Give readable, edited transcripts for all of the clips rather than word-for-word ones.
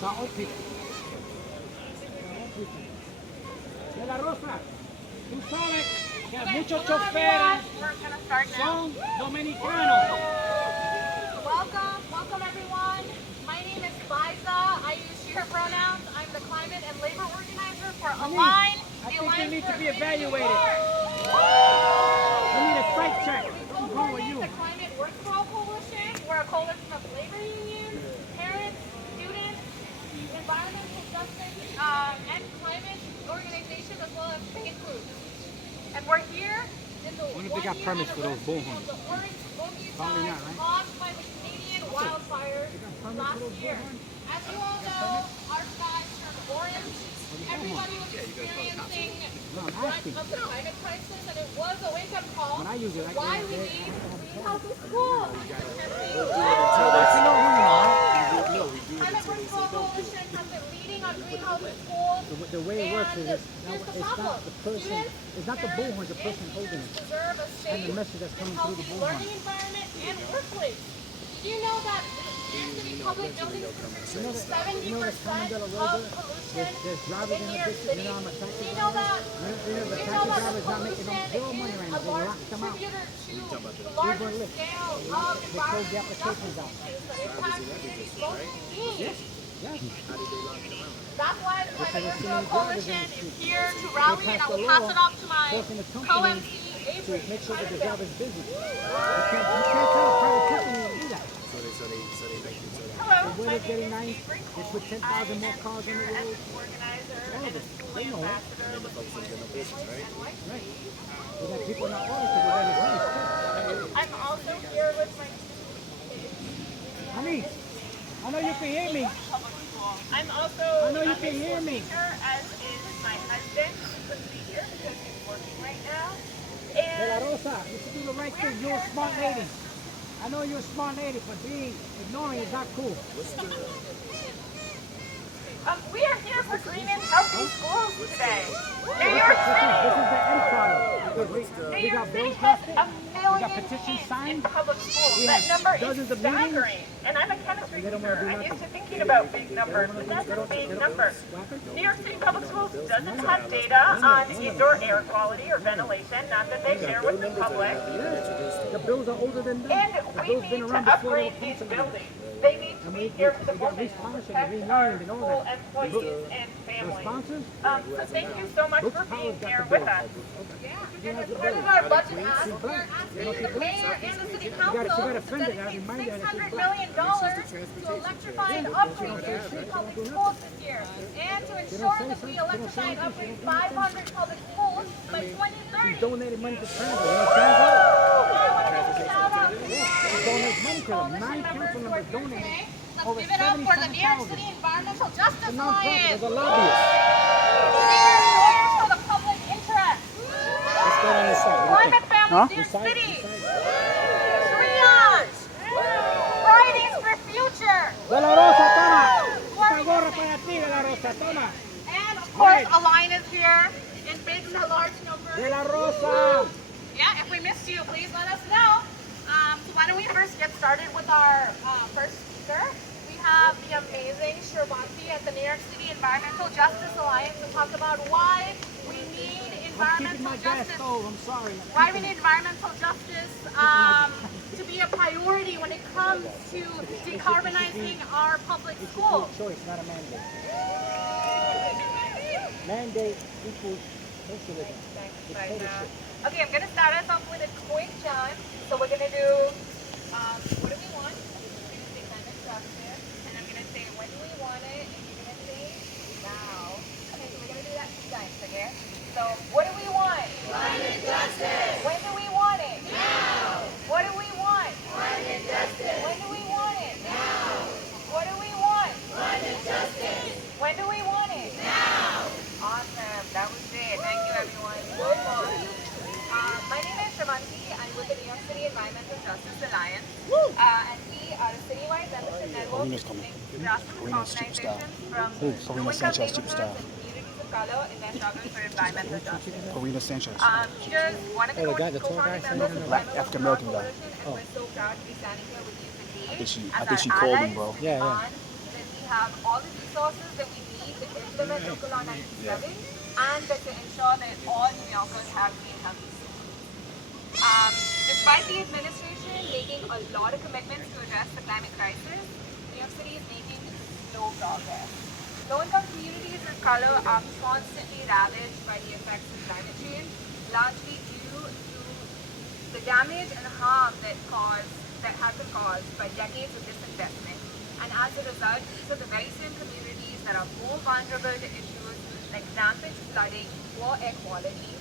De la Rosa, tú sabes que muchos choferes son dominicanos. Welcome everyone. My name is Liza. I use she, her pronouns. I'm the climate and labor organizer for Align. I think they need to be evaluated. I need a strike check. What's wrong with you? The Climate Work For All Coalition. We're a coalition of labor unions, parents, students, environmental justice, and climate organizations, as well as faith groups. And we're here in the wonder if they got permits for those bullhorns. the orange boogie Probably not, right? caused by the Canadian wildfires last year. As you all know, our skies turned orange. Everybody was experiencing the brunt of the climate crisis, and it was a wake-up call When I use it, I why we need healthy schools. Climate Work For All Coalition has been leading on clean healthy schools. The way it works is Here's the it's problem. not the person, it's not the bullhorn, the person holding it. Deserve a safe And the message that's coming through the healthy bullhorn. learning environment and workplace. Did you know that New City public buildings produce 70% of pollution There's drivers in in New the York district, City? you know, I'm a taxi Do you know driver. that? You know, the Do you taxi know that driver is not making pollution zero money is right a now. They large locked them out. contributor to the Uber larger and Lyft. scale of They closed the environmental applications justice out. issues that impact communities both in need. Yes. That's why the Climate Work For All Coalition is here to They rally, and I passed a will pass law it off to my forcing the company co-MC, to Avery. make sure that the job is busy. You can't tell a private company to do that. Hello, The my weather's name getting is nice. Avery. They put 10,000 more cars on the road. Organizer All of and a it. school They know it. ambassador with Right. We got people not ordering because the weather's nice too. I'm also here with my Honey, I know you can hear me. I'm also I know you a can hear me. speaker, as is my husband, who couldn't be here because he's working right now. De La And Rosa, you should do the right thing. You're a smart lady. I know you're a smart lady, but ignoring is not cool. we are here for clean and healthy schools today. New York This City. is the end product. New We got York City bills has passed. a million petitions kids signed. in public schools. We That have number dozens is of meetings. staggering. And I'm a chemistry They don't wanna teacher. do I'm nothing. used to thinking about big numbers, but that's a big number. New York City Public Schools doesn't have data on indoor air quality or ventilation, not that they share with the public. The bills are older than that. And The we bills need been to around before they upgrade were these functioning. buildings. They need to be here for the we got public to responsive, protect renewed our and all school that. employees and The families. sponsors? So thank you so much for being here with us. And as part of our budget ask, we're asking the mayor and the city council to dedicate $600 million to electrify and upgrade New York City public schools this year, and to ensure that we electrify and upgrade 500 public schools by 2030. She donated money to transit. You know transit? I want to give a shout out to She donates money to them. coalition 9 members council who are members here donated. today. Let's Over give it up for the New York 77,000. City Environmental Justice The nonprofit Alliance. is a lobbyist. Senior lawyers for the public interest. Let's go on this side. Climate families, New York This side, City. this side. Triage. Fridays for future. De La Rosa, toma. Esta gorra para ti, De La Rosa, toma. And of course, Align is here in big and large numbers. De La Rosa. Yeah, if we missed you, please let us know. So why don't we first get started with our first speaker. We have the amazing Shirvanti at the New York City Environmental Justice Alliance to talk about why we need I'm keeping environmental my gas justice. stove. I'm sorry. Why we need environmental justice to be a priority when it comes to decarbonizing our public schools. Choice, not a mandate. Mandate equals socialism. Dictatorship. Okay, I'm going to start us off with a quick chime. So we're going to do, what do we want? I'm going to say climate justice, and I'm going to say, when do we want it? And you're going to say, now. Okay, so we're going to do that 2 times, okay? So, what do we want? Climate justice. When do we want it? Now. What do we want? Climate justice. When do we want it? Now. What do we want? Climate justice. When do we want it? Now. Awesome. That was it. Thank you, everyone. Good one. My name is Shirvanti. I'm with the New York City Environmental Justice Alliance. And we are a citywide membership network connecting grassroots organizations from low-income neighborhoods and communities of color in their struggle for environmental justice. Karina Sanchez. Here's one of the co-founding members of the African American guy. Coalition, and we're so proud to be standing here with you today. I think she called him, bro. Yeah, yeah. On the have all the resources that we need to implement Local Law 97 and to ensure that all New Yorkers have clean, healthy schools. Despite the administration making a lot of commitments to address the climate crisis, New York City is making slow progress. Low-income communities of color are constantly ravaged by the effects of climate change, largely due to the damage and harm that have been caused by decades of disinvestment. And as a result, these are the very same communities that are more vulnerable to issues like rampant flooding, poor air quality,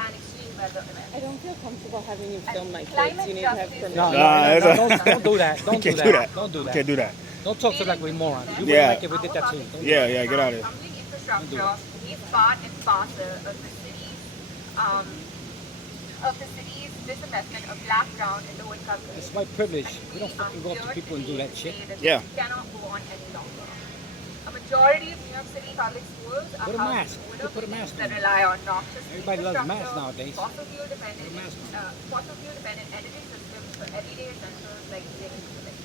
and extreme weather events. I don't feel comfortable having you film my Climate kids. You need to have justice- permission. Don't do that. Don't do Can't that. do that. Don't do that. Can't do that. Don't talk to us like we're morons. You Yeah. wouldn't like it if we did that too. Don't do Yeah, yeah, get out of here. Crumbling infrastructure is part and parcel of the city's disinvestment of black, brown, and low-income communities. It's white privilege. And We don't fucking go up to here people and do that today shit. to say Yeah. This cannot go on any longer. A majority of New York City public schools are Put a housing mask. older Put a people mask that on. rely on noxious Everybody loves masks infrastructure, nowadays. fossil fuel-dependent Put a mask on. energy systems for everyday essentials like eating and living.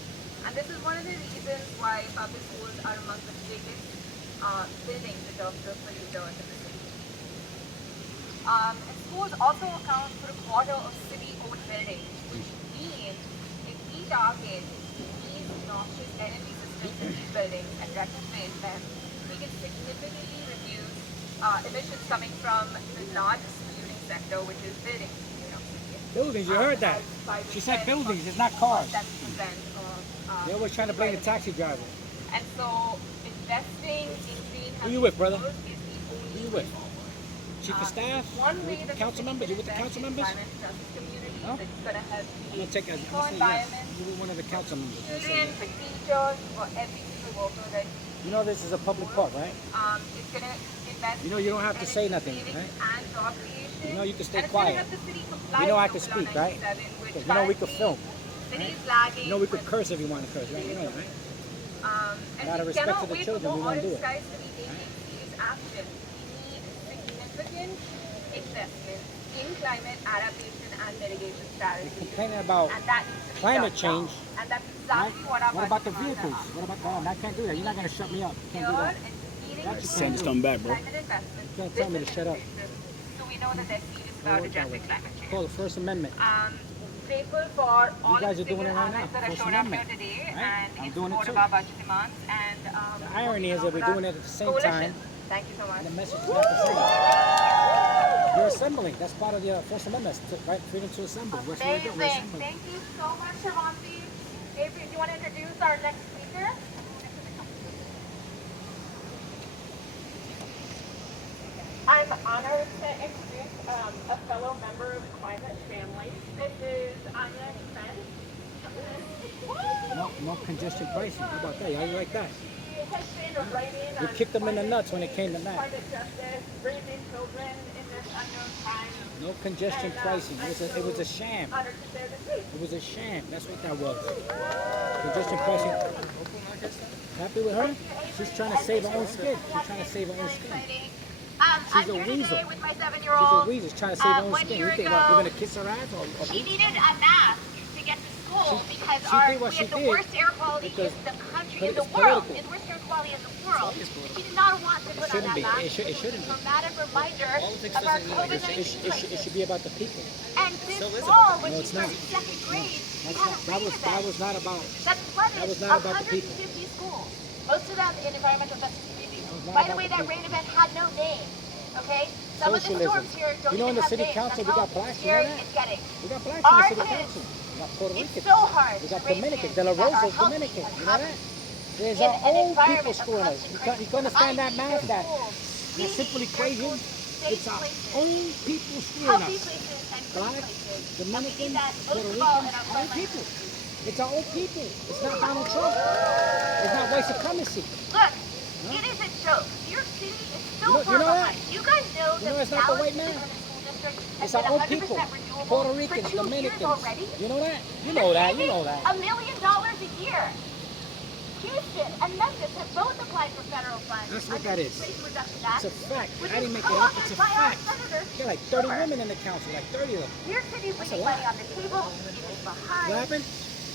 And this is one of the reasons why public schools are among the biggest buildings in terms of polluters in the city. And schools also account for a quarter of city-owned buildings, which means if we target these noxious energy systems in these buildings and retrofit them, we can significantly reduce emissions coming from the largest polluting sector, which is buildings in New York City. Buildings, you heard that. She said buildings, it's not cars. 7% of They're always trying to blame the taxi driver. And so investing in green Who you with, brother? schools is the only Who you with? Chief of staff? One You way with that the council members? You with the council members? Climate justice communities Huh? that's going to help I'm gonna take a, I'm eco gonna say yes. environment, You were one of the council members. children, for teachers, for every single worker that You know this is a public park, right? it's going to invest. You know you don't have to in say energy nothing, savings right? And job creation. You know you can stay And it's gonna quiet. help the city comply You know I with can Local speak, Law right? 97, which Because you know we could film. currently City is lagging. You know we could with- curse if you want to curse, right? You know that, right? And Out of we respect cannot to the wait children, for we more won't do audit it. skies to be taking serious action. We need significant investment in climate adaptation and mitigation strategies. Complaining about And that needs to be climate done now. change, And that's right? exactly what our What about the budget vehicles? is What about that? I can't do that. You're not gonna shut me up. You can't do that. Send this coming back, bro. Climate investment. You can't tell me to shut up. So we know that they're serious about addressing climate change. Call the First Amendment. Grateful for all You guys of are the doing it right now. that have First showed up here Amendment, today right? and I'm in doing it support of too. our budget demands. And The irony is that we're doing it at the same time. Thank you so much. And the message is not the same. You're assembling. That's part of the First Amendment, right? Freedom to assemble. That's what we're doing. We're Amazing. assembling. Thank you so much, Shavanti. Avery, do you want to introduce our next speaker? I'm honored to introduce a fellow member of the Climate family. This is Anya Spence. No congestion pricing. How about that? How you like that? She has been a writing We on kicked them in the nuts when it came to that. climate justice, raising children in this unknown time. No congestion pricing. It was a sham. Honored to share the truth. It was a sham. That's what that was. Congestion pricing. Happy with her? She's trying to save her own skin. She's trying to save her own skin. I'm a here weasel. today with my She's a 7-year-old. weasel. She's trying to save her own 1 skin. year You think ago, we're going to kiss her ass? Or She needed a mask to get to school because she did what we she have the did worst air quality because in the country, but in the it's world, political. the worst air quality in the world. And she did not want to put on shouldn't that be. mask. It shouldn't be. Traumatic reminder of our COVID-19 It should be about the people. And this fall, when No, she it's not. started second grade, we That's had a not, rain that event was not about. that flooded that was not about the 150 people. schools, most of them in environmental justice communities. was not By the about way, the that people. rain event had no name. Okay? Some of the Socialism. storms here don't You know, in even the have city names. council, That's we got how blacks, you know scary that? it's getting. We got blacks Our in the city kids, council. We got Puerto It's Ricans. so hard We to got raise Dominicans. kids De La that are Rosa's healthy Dominican. and You know that? There's in our an own people environment of screwing us. constant You crisis. can understand that I math? need That schools. We that's simply need crazy. schools, safe It's our places, own people screwing healthy us. places, and clean Blacks, places. And we Dominicans, need that Puerto most of all in Ricans, our our own frontline people. communities. It's our own people. It's not Donald Trump. It's not white supremacy. Look, it is a joke. New York City is so You know far that? behind. You guys know You know that it's not the ballot white man. system in the school district has It's our been own 100% people. renewable Puerto for Ricans, 2 years Dominicans. already. You know that? You They're know that. You saving know that. $1 million a year. Houston and Memphis have both applied for federal funds. That's what under that the is. Inflation Reduction Act, It's a fact. which I is didn't make it up. It's a co-authored by our fact. Senator There are like 30 Schumer. women in the council, like 30 of them. New York City is That's a leaving lot. money on the table. It is behind. What happened?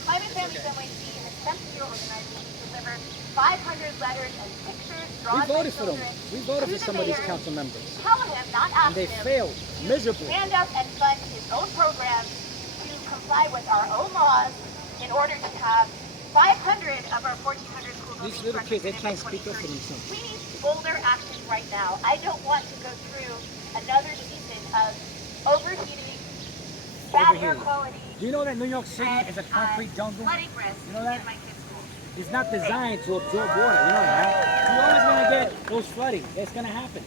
Climate Families NYC has sent to your organization to deliver 500 letters and pictures We drawn by voted for them. children We voted to for the some of these mayor, council members. telling him, not And ask they him, failed to miserably. stand up and fund his own programs to comply with our own laws in order to have 500 of our 1,400 schools These little kids, they can't speak up for themselves. We need bolder action right now. I don't want to go through another season of overheating, bad air Overheating. quality, Do you know that New York City and is a concrete jungle? flooding risk You know that? in my kids' schools. It's not designed to absorb water. You know that, right? You're always going to get those flooding. It's going to happen.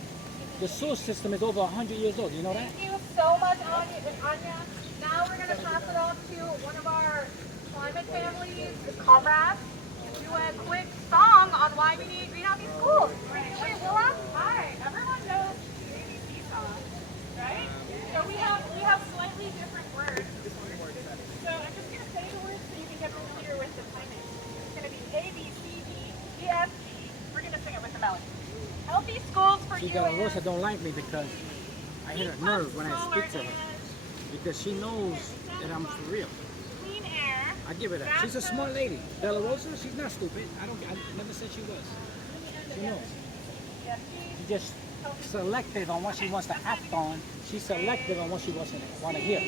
The sewer system is over 100 years old. You know that? Thank you so much, Anya. Now we're going to pass it off to one of our climate families, comrades, to do a quick song on why we need green healthy schools. Wait, Willa? Hi. Everyone knows the ABC song, right? So we have slightly different words. So I'm just going to say the words so you can get familiar with the timing. It's going to be A, B, C, D, E, F, G. We're going to sing it with the melody. Healthy schools for She you got a and Rosa don't like me because I hit her nerve when I speak to her. Because she knows that I'm for real. clean air. I give her that. She's a smart lady. Della Rosa, she's not stupid. I never said she was. She knows. She's just selective on what she wants to act on. She's selective on what she wants to hear.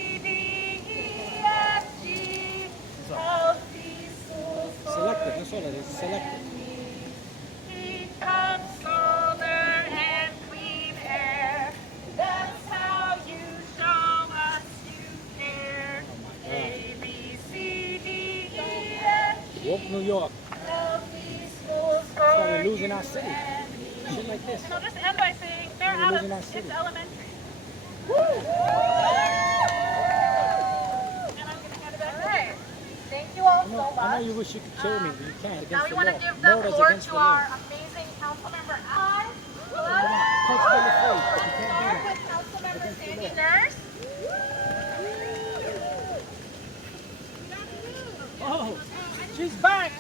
Selective, that's all it is. Selective. Solar and clean air. That's how you show us you care. A, B, C, D, E, F, G. Woke New York. Healthy schools That's why for we're losing you our city. and Shit like this. And I'll just end by saying they're We're out of losing our city. it's elementary. And I'm gonna hand it back to you. Thank you all so much. I know you wish you could kill me, but you can't. Against Now we the want law. to give the Murder's floor against to the law. our amazing council member. Come on, punch me in the face, but you can't do Start that. with council member Against the Sandy law. Nurse. Oh, she's back.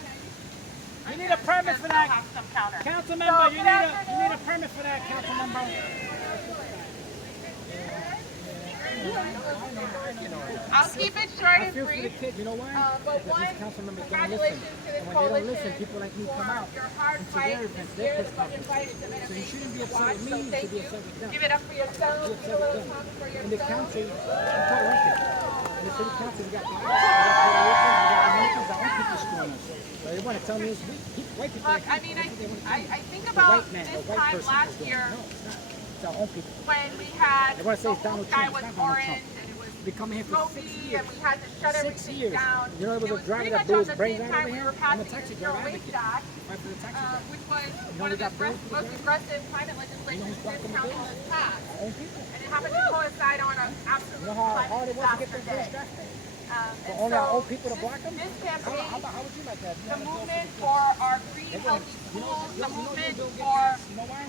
You need a permit for that. Have some counter. Council member, you need a permit for that, council member. I'll keep it short I and feel for the brief. kids, you know why? But Because one, these council members don't congratulations listen. to the And when they don't coalition listen, people like me for come out your hard into fight their this events, year. their This press fucking conferences. fight has been So you amazing shouldn't be to upset watch. with me, So you should thank be you. upset with them. Give it up for yourselves. Be Give upset a with little them. song for In the yourselves. council, I'm Puerto Rican. In the city council, we got Puerto Ricans, we got Dominicans, our own people screwing us. So they want to tell me it's white people. Look, I mean, I think about this time last year No, it's not. It's our own people. when we had They want to say the it's Donald whole sky Trump. was It's not Donald orange Trump. and it was They come here for 6 smoky years. and we had to shut 6 everything years. down. You know, there was a driver pretty that much blew on his the brains same out time over we here. were I'm a passing taxi the driver Zero Waste advocate. Act, Fight for the taxi driver. which was know one we of the got bills for most that? aggressive climate You know legislation who's this blocking the council bills? has passed. Our own people. And it happened to coincide on an You absolute know how climate hard it was to get disaster those bills day. drafted? And For only our so own people to block them? this How campaign, would you like that? the movement for our green healthy schools, the movement for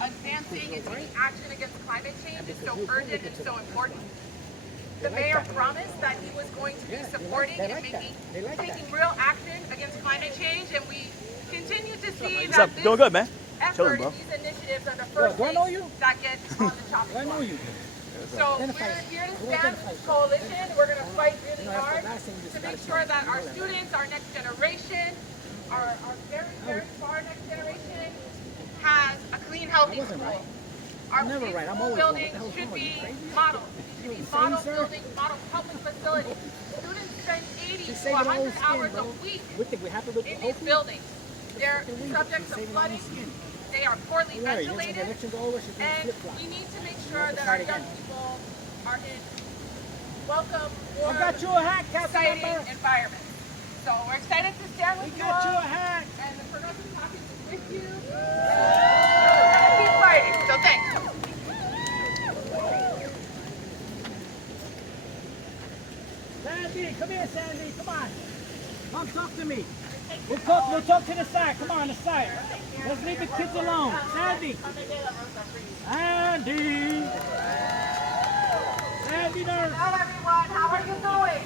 advancing and taking action against climate change is so urgent and so important. The mayor promised that he was going to be supporting and taking real action against climate change, and we continue to see What's that up? this Doing good, man. effort Chilling, and bro. these initiatives are the first do I know things you? that get on the chopping I know block. you. So we're here to stand with this coalition. We're going to fight really You know, that's hard the last thing you just to gotta make sure say. that our students, our next generation, our very, very far next generation has a clean, healthy wasn't school. right. Our never clean right. I'm school always wrong. What buildings the hell's should wrong with be you? Crazy? model. Should be insane, model sir? buildings, model public facilities. Students spend 80 She's to saving our own 100 skin, hours bro. a week We happy with the in whole these buildings. They're fucking subject She's to saving our own flooding. skin. They are poorly You're right. When the ventilated. elections are over, she's going to And flip-flop. we need to make sure that Fight our young again. people are in welcome, I warm, got you a hat, council exciting member. environment. So we're excited to stand We with you got you a all, hat. and the Progressive Caucus is with you. We're gonna keep fighting. So thanks. Sandy, come here, Sandy. Come on. Come talk to me. We'll talk to the side. Come on, the side. Let's leave the kids alone. Sandy. Sandy. Sandy nurse. Hello everyone, how are you doing?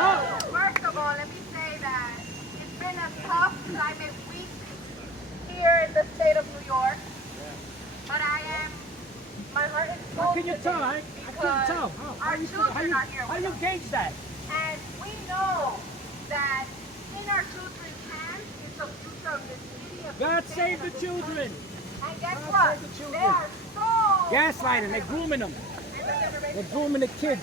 Oh. First of all, let me say that it's been a tough climate week here in the state of New York. But my heart is full How can you today tell? I because can't tell. our children are here How with you us. gauge that? And we know that in our children's hands is the future of this city. Of God this save state, the of this children. country. And guess God what? save the children. They are so Gaslighting, they're grooming them. They're grooming the kids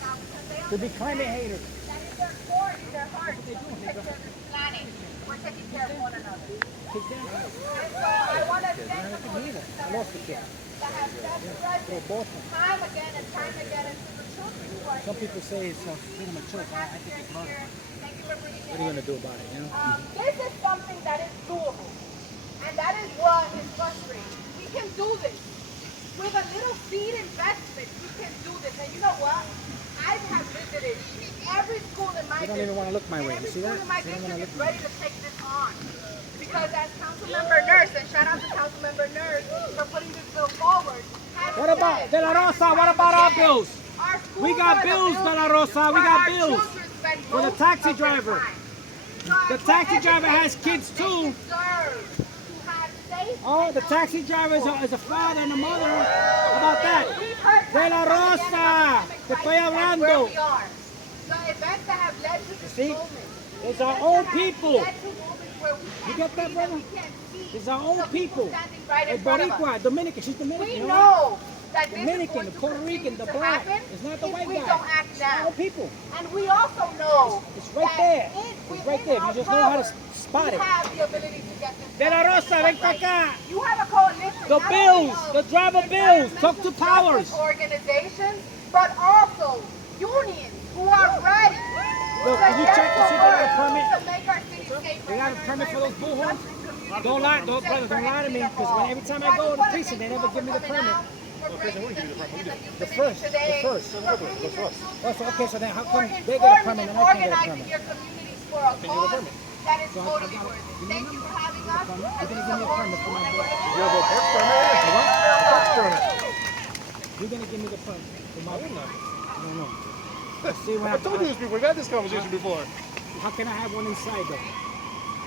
to be climate haters. That is their core in their heart. Take care of this planet. We're taking care of one another. Kids dance. And so I want to thank the I police I lost the kid. that have stepped present both of them. time again and time again, and to the children who are Some here. people say it's freedom of choice. I think it's murder. Thank you for bringing What are you gonna do about it? You know? This is something that is doable, and that is what is frustrating. We can do this. With a little seed investment, we can do this. And you know what? I have visited every school in my You don't district. even want to look my and way. every You see school that? in my You don't wanna district is look my ready to take this on. Because as Councilmember Nurse, and shout out to Councilmember Nurse for putting this bill forward. has What about said, De La Rosa? What about our yes, bills? our schools We got are the bills, De La Rosa. We where got our bills. children spend For the most taxi of their driver. time. The So taxi driver educate has kids them. too. They deserve to have safe Oh, and the healthy taxi driver schools. is a father and a mother. How about that? We've heard De La time and time again Rosa, about te the estoy economic crisis and hablando. where we are. The events that have led to this see? moment. It's The our events own that have people. led to moments where we can't get that, see brother? we can't see It's our own the people. standing right in It's front of us. Boricua, Dominican. She's Dominican. We you know that this is Dominican, going the to Puerto continue Rican, the to black. happen It's not the if white we guy. don't act It's our now. own people. And we also know It's right that there. it- It's within right there. You our just know how to power, spot we it. have the ability to get this De La done. Rosa, ven pa' Right. acá. You have a coalition. The not bills, only the of driver bills. Talk to environmental Powers. justice organizations, but also unions who are ready. Look, to did you get check to see if they got a to work permit? to make our city safer. They got a permit for those bullhorns? Don't Don't lie, don't, brother, don't lie to me, because every time I go to the precinct, they never give me the permit. The first. Oh, so, okay, so then how come they get a permit and I can't get a permit? Your communities for a cause that is So I totally got- worth you it. know Thank what? you for having us. You're and gonna we give me a support permit for my you. book. You have a park permit? Park permit. You're gonna give me the permit for my book. I don't know. See, when I told you this before. We've had this conversation before. how can I have one inside though?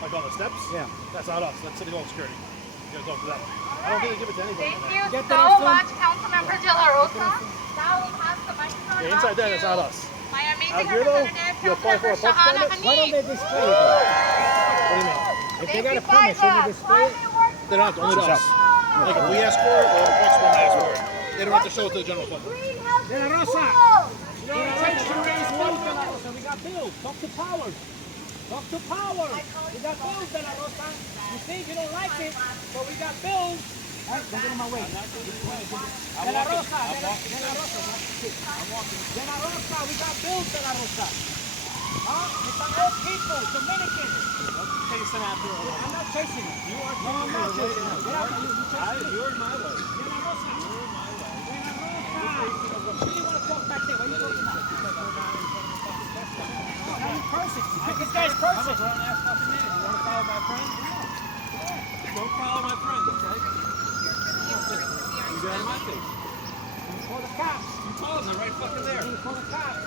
Like on the steps? Yeah. That's not us. That's City Hall security. You gotta talk to them. I don't think they give it to anybody. Thank you Get so that info? much, Councilmember De La Rosa. Now we pass the microphone Yeah, inside there, off that's not to us. my amazing Out here, though, representative, you apply for a Councilmember park Shahana permit? Why don't Hanif. they display it though? What do you mean? If they got a permit, shouldn't they display it? They don't have to. Only us. Like if we ask for it or the parks department asks for it, they don't have to show it to the general public. De La Rosa. You know, it takes to raise bills, De La Rosa. We got bills. Talk to Powers. Talk to Powers. We got bills, De La Rosa. You think you don't like it, but we got bills. All right, don't get in my way. De La Rosa, De La Rosa. De La Rosa, we got bills, De La Rosa. Huh? It's our own people, Dominicans. Chasing after her. I'm not chasing it. You are No, I'm not chasing it. Get out. You chasing me. You're in my way. De La Rosa. De La Rosa. Who do you want to talk back there? What are you talking about? Now you cursing. This guy's cursing. I'm a grown-ass fucking man. You want to follow my friend? Don't follow my friend, okay? You got in my face. Call the cops. You called me right fucking there. You call the cops.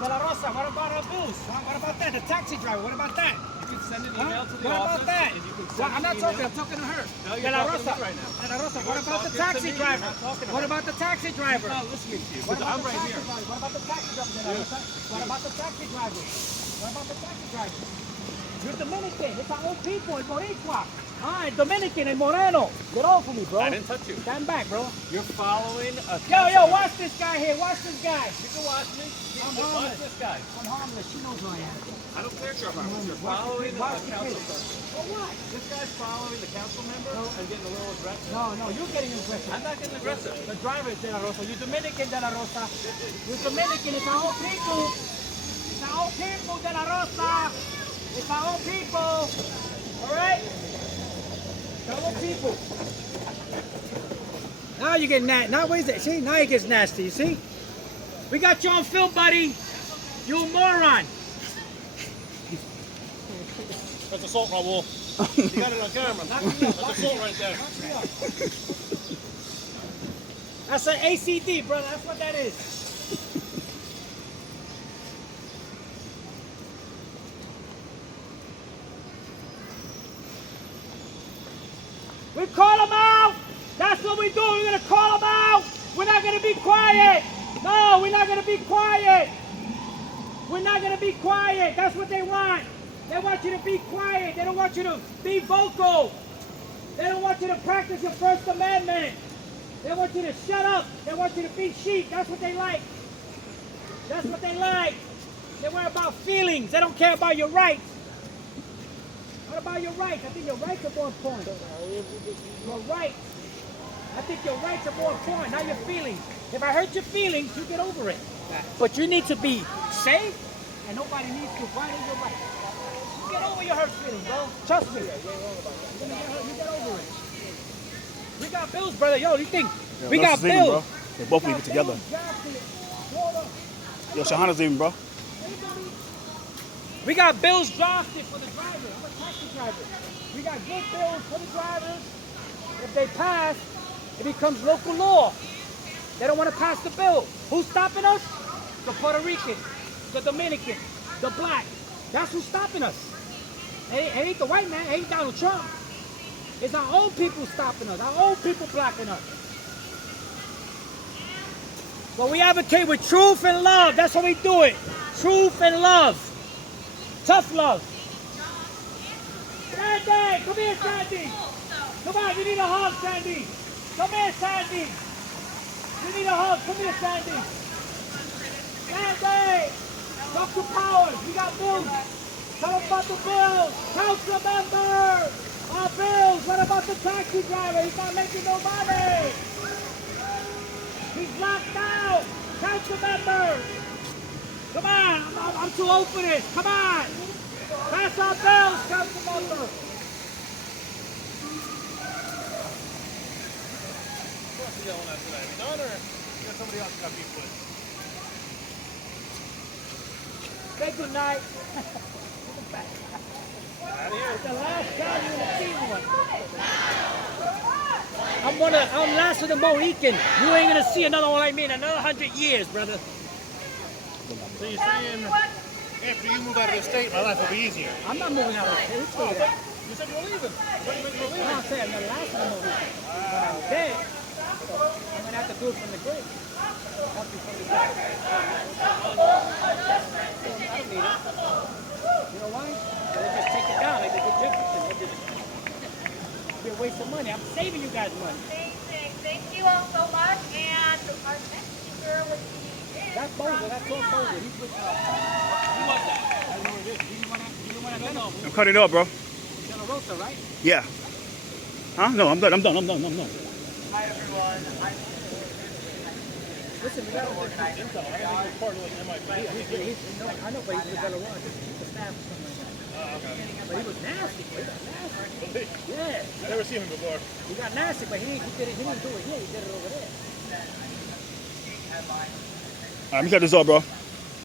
De La Rosa, what about our bills? What about that? The taxi driver, what about that? You can send an Huh? email to the What office. about that? And you can Well, send I'm not an talking, email. I'm talking to her. No, you're De La talking to Rosa. me right now. De La Rosa, what You're about the talking to taxi me, you're driver? not talking to What her. about the taxi driver? I'm not listening to you. What about I'm the right taxi here. driver? What about the taxi driver? De La Rosa? What about the taxi driver? What about the taxi driver? You're Dominican. It's our own people in Boricua. Ah, Dominican and Moreno. Get off of me, bro. I didn't touch you. Stand back, bro. You're following a Yo, watch this guy here. Watch this guy. You can watch me. I'm Watch harmless. this guy. I'm harmless. She knows who I am. I don't care if you're harmless. You're following a Watch the council kids. person. For what? This guy's following the council member and getting a little aggressive. No, you're getting aggressive. I'm not getting aggressive. The driver is De La Rosa. You're Dominican, De La Rosa. You're Dominican. It's our own people. It's our own people, De La Rosa. It's our own people. All right? It's our own people. Now you get nasty. Now what is it? See? Now he gets nasty. You see? We got you on film, buddy. You moron. That's assault, Raul. You got it on camera. That's assault right there. That's an ACD, brother. That's what that is. We call them out. That's what we do. We're going to call them out. We're not going to be quiet. No, we're not going to be quiet. We're not going to be quiet. That's what they want. They want you to be quiet. They don't want you to be vocal. They don't want you to practice your First Amendment. They want you to shut up. They want you to be sheep. That's what they like. That's what they like. They worry about feelings. They don't care about your rights. What about your rights? I think your rights are more important. Your rights. I think your rights are more important, not your feelings. If I hurt your feelings, you get over it. But you need to be safe, and nobody needs to violate your rights. You get over your hurt feelings, bro. Trust me. You get over it. We got bills, brother. Yo, you think? Yo, We that's got leaving, bills. bro. They both leave it together. Yo, Shahana's leaving, bro. We got bills drafted for the driver. I'm a taxi driver. We got good bills for the drivers. If they pass, it becomes local law. They don't want to pass the bill. Who's stopping us? The Puerto Ricans, the Dominicans, the black. That's who's stopping us. It ain't the white man. It ain't Donald Trump. It's our own people stopping us. Our own people blocking us. But we advocate with truth and love. That's how we do it. Truth and love. Tough love. Sandy, come here, Sandy. Come on, you need a hug, Sandy. Come here, Sandy. You need a hug. Come here, Sandy. Sandy, Dr. Powers, we got bills. Tell them about the bills. Council member. Our bills. What about the taxi driver? He's not making no money. He's locked out. Council member. Come on. I'm too old for this. Come on. Pass our bills, council member. What's the on that today? We done, or you got somebody else you got beef with? Say good night. It's the last time you're gonna see one. I'm last of the Mohican. You ain't gonna see another one like me in another 100 years, brother. So you're saying after you move out of the state, my life will be easier? I'm not moving out of the state. Oh, but you said you were leaving. What do you mean you were leaving? I'm saying I'm the last of the Mohican. When I'm dead, I'm gonna have to do it from the grave. Help you from the grave. I don't need it. You know why? They'll just take it down like they did Jefferson. It'll be a waste of money. I'm saving you guys money. Amazing. Thank you all so much. And our next speaker would be That's Bozo. That's Tom Bozo. He's with who was that? I don't know who it is. You the one that know. I'm cutting it up, bro. De La Rosa, right? Yeah. Huh? No, I'm good. I'm done. Hi everyone. Listen, we got to organize. Intel, I don't think you're part of like MIT. I know, but he's with De La Rosa. He's the staff or something like that. Okay. But he was nasty. He got nasty. Really? Yeah. I never seen him before. He got nasty, but he didn't do it here. He did it over there. All right, let me cut this up, bro.